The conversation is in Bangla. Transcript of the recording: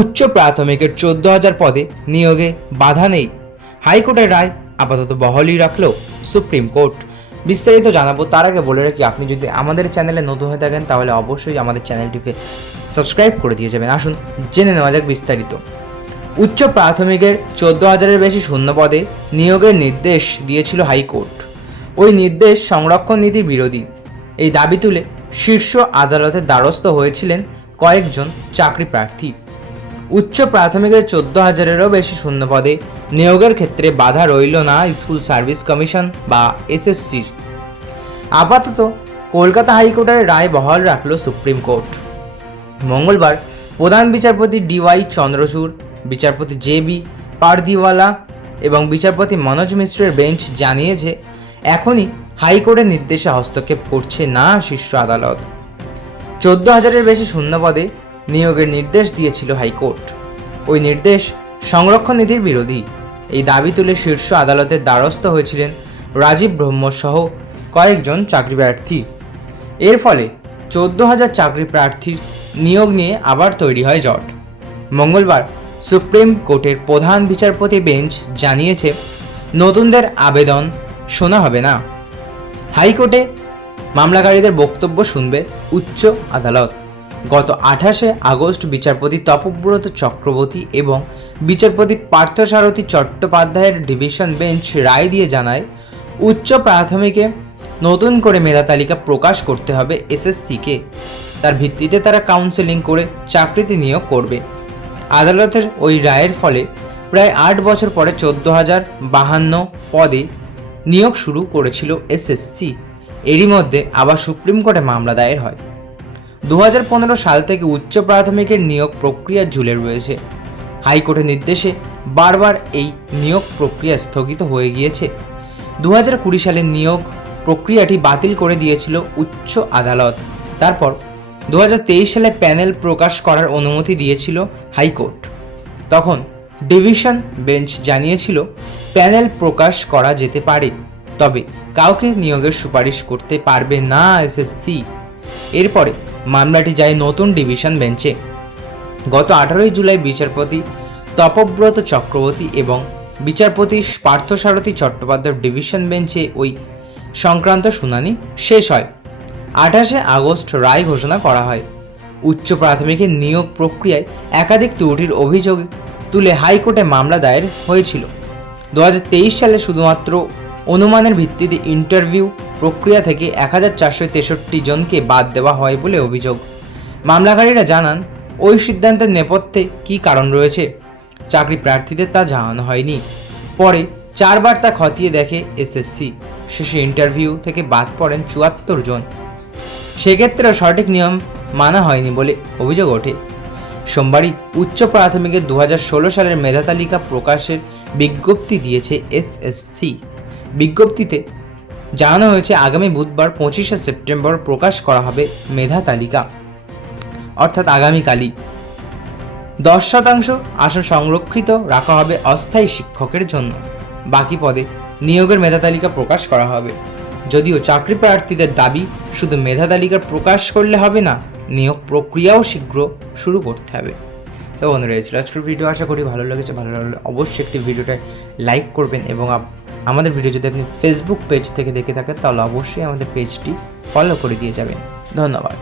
উচ্চ প্রাথমিকের 14,000 পদে নিয়োগে বাধা নেই। হাইকোর্টের রায় আপাতত বহালই রাখল সুপ্রিম কোর্ট। বিস্তারিত জানাবো তার আগে বলে রাখি, আপনি যদি আমাদের চ্যানেলে নতুন হয়ে থাকেন তাহলে অবশ্যই আমাদের চ্যানেলটিকে সাবস্ক্রাইব করে দিয়ে যাবেন। আসুন জেনে নেওয়া যাক বিস্তারিত। উচ্চ প্রাথমিকের 14,000-এর বেশি শূন্য পদে নিয়োগের নির্দেশ দিয়েছিল হাইকোর্ট। ওই নির্দেশ সংরক্ষণ নীতির বিরোধী। এই দাবি তুলে শীর্ষ আদালতের দ্বারস্থ হয়েছিলেন কয়েকজন চাকরি প্রার্থী। উচ্চ প্রাথমিকের 14,000-এরও বেশি শূন্য পদে নিয়োগের ক্ষেত্রে বাধা রইল না স্কুল সার্ভিস কমিশন বা এসএসসির। আপাতত কলকাতা হাইকোর্টের রায় বহাল রাখল সুপ্রিম কোর্ট। মঙ্গলবার প্রধান বিচারপতি ডিওয়াই চন্দ্রচূড়, বিচারপতি জে.বি. পারদিওয়ালা এবং বিচারপতি মনোজ মিশ্রের বেঞ্চ জানিয়েছে, এখনই হাইকোর্টের নির্দেশে হস্তক্ষেপ করছে না শীর্ষ আদালত। 14,000-এর বেশি শূন্য পদে নিয়োগের নির্দেশ দিয়েছিল হাইকোর্ট। ওই নির্দেশ সংরক্ষণ নীতির বিরোধী। এই দাবি তুলে শীর্ষ আদালতের দ্বারস্থ হয়েছিলেন রাজীব ব্রহ্ম সহ কয়েকজন চাকরি প্রার্থী। এর ফলে 14,000 চাকরি প্রার্থীর নিয়োগ নিয়ে আবার তৈরি হয় জট। মঙ্গলবার সুপ্রিম কোর্টের প্রধান বিচারপতি বেঞ্চ জানিয়েছে, নতুনদের আবেদন শোনা হবে না। হাইকোর্টে মামলাকারীদের বক্তব্য শুনবে উচ্চ আদালত। গত 28শে আগস্ট বিচারপতি তপব্রত চক্রবর্তী এবং বিচারপতি পার্থসারথী চট্টোপাধ্যায়ের ডিভিশন বেঞ্চ রায় দিয়ে জানায়, উচ্চ প্রাথমিকে নতুন করে মেধা তালিকা প্রকাশ করতে হবে এসএসসিকে। তার ভিত্তিতে তারা কাউন্সেলিং করে চাকরিতে নিয়োগ করবে। আদালতের ওই রায়ের ফলে প্রায় 8 বছর পরে 14,052 পদে নিয়োগ শুরু করেছিল এসএসসি। এরই মধ্যে আবার সুপ্রিম কোর্টে মামলা দায়ের হয়। 2015 সাল থেকে উচ্চ প্রাথমিকের নিয়োগ প্রক্রিয়া ঝুলে রয়েছে। হাইকোর্টের নির্দেশে বারবার এই নিয়োগ প্রক্রিয়া স্থগিত হয়ে গিয়েছে। 2020 সালে নিয়োগ প্রক্রিয়াটি বাতিল করে দিয়েছিল উচ্চ আদালত। তারপর 2023 সালে প্যানেল প্রকাশ করার অনুমতি দিয়েছিল হাইকোর্ট। তখন ডিভিশন বেঞ্চ জানিয়েছিল, প্যানেল প্রকাশ করা যেতে পারে, তবে কাউকে নিয়োগের সুপারিশ করতে পারবে না এসএসসি। এরপরে মামলাটি যায় নতুন ডিভিশন বেঞ্চে। গত 18 জুলাই বিচারপতি তপব্রত চক্রবর্তী এবং বিচারপতি পার্থসারথী চট্টোপাধ্যায়ের ডিভিশন বেঞ্চে ওই সংক্রান্ত শুনানি শেষ হয়। 28শে আগস্ট রায় ঘোষণা করা হয়। উচ্চ প্রাথমিকের নিয়োগ প্রক্রিয়ায় একাধিক ত্রুটির অভিযোগ তুলে হাইকোর্টে মামলা দায়ের হয়েছিল। 2023 সালে শুধুমাত্র অনুমানের ভিত্তিতে ইন্টারভিউ প্রক্রিয়া থেকে 1,463 জনকে বাদ দেওয়া হয় বলে অভিযোগ। মামলাকারীরা জানান, ওই সিদ্ধান্তের নেপথ্যে কী কারণ রয়েছে চাকরি প্রার্থীদের তা জানানো হয়নি। পরে 4 বার তা খতিয়ে দেখে এসএসসি। শেষে ইন্টারভিউ থেকে বাদ পড়েন 74 জন। সেক্ষেত্রে সঠিক নিয়ম মানা হয়নি বলে অভিযোগ ওঠে। সোমবারই উচ্চ প্রাথমিকের 2016 সালের মেধা তালিকা প্রকাশের বিজ্ঞপ্তি দিয়েছে এসএসসি। বিজ্ঞপ্তিতে জানানো হয়েছে, আগামী বুধবার 25শে সেপ্টেম্বর প্রকাশ করা হবে মেধা তালিকা, অর্থাৎ আগামীকালই। 10% আসন সংরক্ষিত রাখা হবে অস্থায়ী শিক্ষকের জন্য। বাকি পদে নিয়োগের মেধা তালিকা প্রকাশ করা হবে। যদিও চাকরি প্রার্থীদের দাবি, শুধু মেধা তালিকা প্রকাশ করলে হবে না, নিয়োগ প্রক্রিয়াও শীঘ্র শুরু করতে হবে। তো বন্ধুরা, এই ছিল আজকের ভিডিও। আশা করি ভালো লেগেছে। ভালো লাগলে অবশ্যই একটি ভিডিওটা লাইক করবেন এবং আমাদের ভিডিও যদি আপনি ফেসবুক পেজ থেকে দেখে থাকেন তাহলে অবশ্যই আমাদের পেজটি ফলো করে দিয়ে যাবেন। ধন্যবাদ।